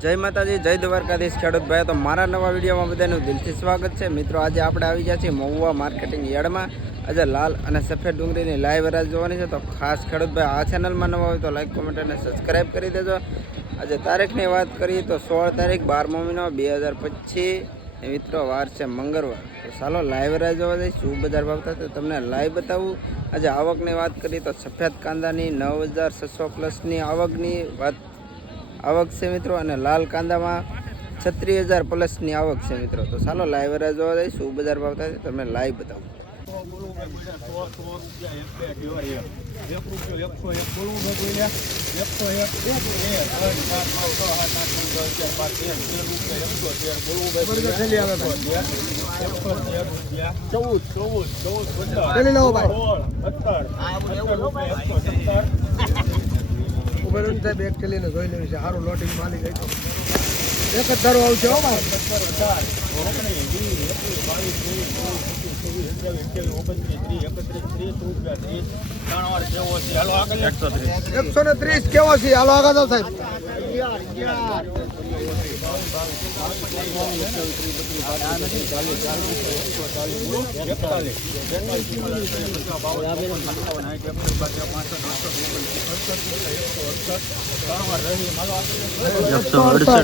જય માતાજી, જય દ્વારકાધીશ ખેડૂત ભાઈ. તો મારા નવા વિડીયોમાં બધાનું દિલથી સ્વાગત છે. મિત્રો આજે આપણે આવી ગયા છીએ મહુવા માર્કેટિંગ યાર્ડમાં. આજે લાલ અને સફેદ ડુંગળીની લાઈવ હરાજ જોવાની છે. તો ખાસ ખેડૂત ભાઈ આ ચેનલમાં નવા હોય તો લાઈક, કોમેન્ટ અને સબસ્ક્રાઈબ કરી દેજો. આજે તારીખની વાત કરીએ તો 16 તારીખ 12મો મહિનો 2025. મિત્રો વાર છે મંગળવાર. તો ચાલો લાઈવ હરાજ જોવા જઈએ. શું બજાર ભાવ થશે તમને લાઈવ બતાવું. આજે આવકની વાત કરીએ તો સફેદ કાંદાની 9600 પ્લસની આવક છે મિત્રો, અને લાલ કાંદામાં 36,000 પ્લસની આવક છે મિત્રો. તો ચાલો લાઈવ હરાજ જોવા જઈએ. શું બજાર ભાવ થાય તમને લાઈવ બતાવું. સાહેબ એક થેલીને જોઈ લેવી છે. સારું લોટિંગ માલી ગઈ તો એક જ ધારો આવશે. હો ભાઈ 130 કેવો છે? હાલો આગળ જાવ સાહેબ.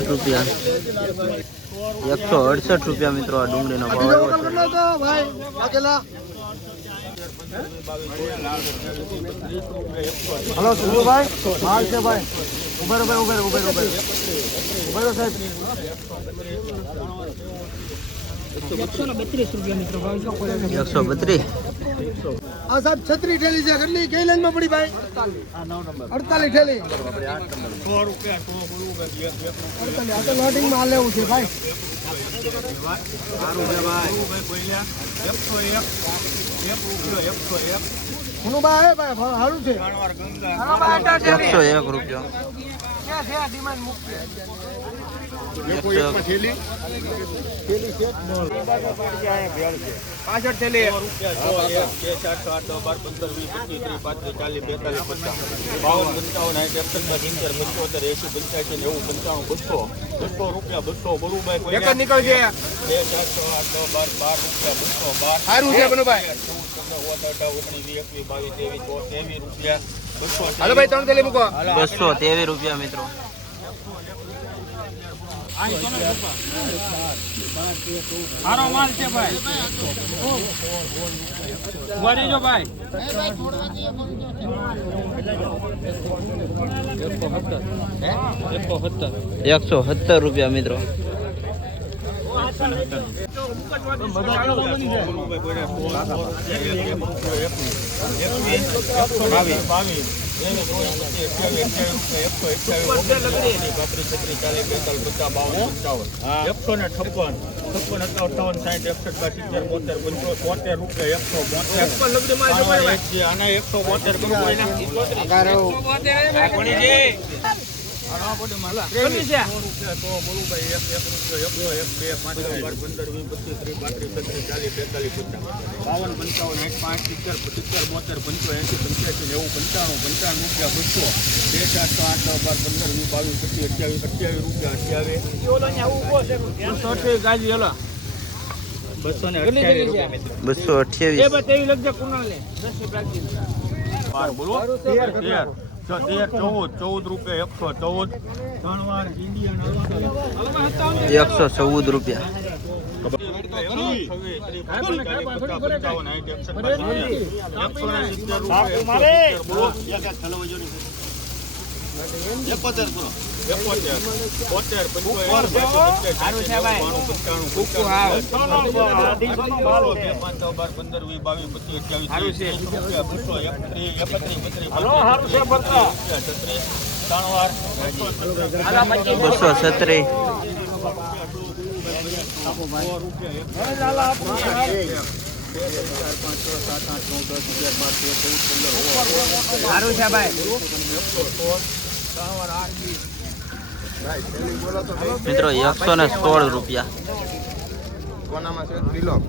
રૂપિયા 168 મિત્રો આ ડુંગળીનો ભાવ હલો સુરભાઈ, માલ છે ભાઈ. ઉભેર સાહેબ. 132 રૂપિયા મિત્રો ભાવ. 132. આ સાહેબ 36 ઠેલી છે. કેટલી કઈ લાઈનમાં પડી ભાઈ? 48 ઠેલી. 100 રૂપિયા. આ તો લોટિંગ માં લેવું છે ભાઈ. ભાઈ સારું છે. 101 રૂપિયા. પાછળ થેલી 200 નીકળ છે. સારું છે બનુભાઈ. હાલો ભાઈ 3 થેલી મૂકો. 223 રૂપિયા મિત્રો. સારો માલ છે ભાઈ. વળી જો ભાઈ 117 રૂપિયા મિત્રો. મિત્રો 116 રૂપિયા. કોનામાં છે? ત્રિલોક.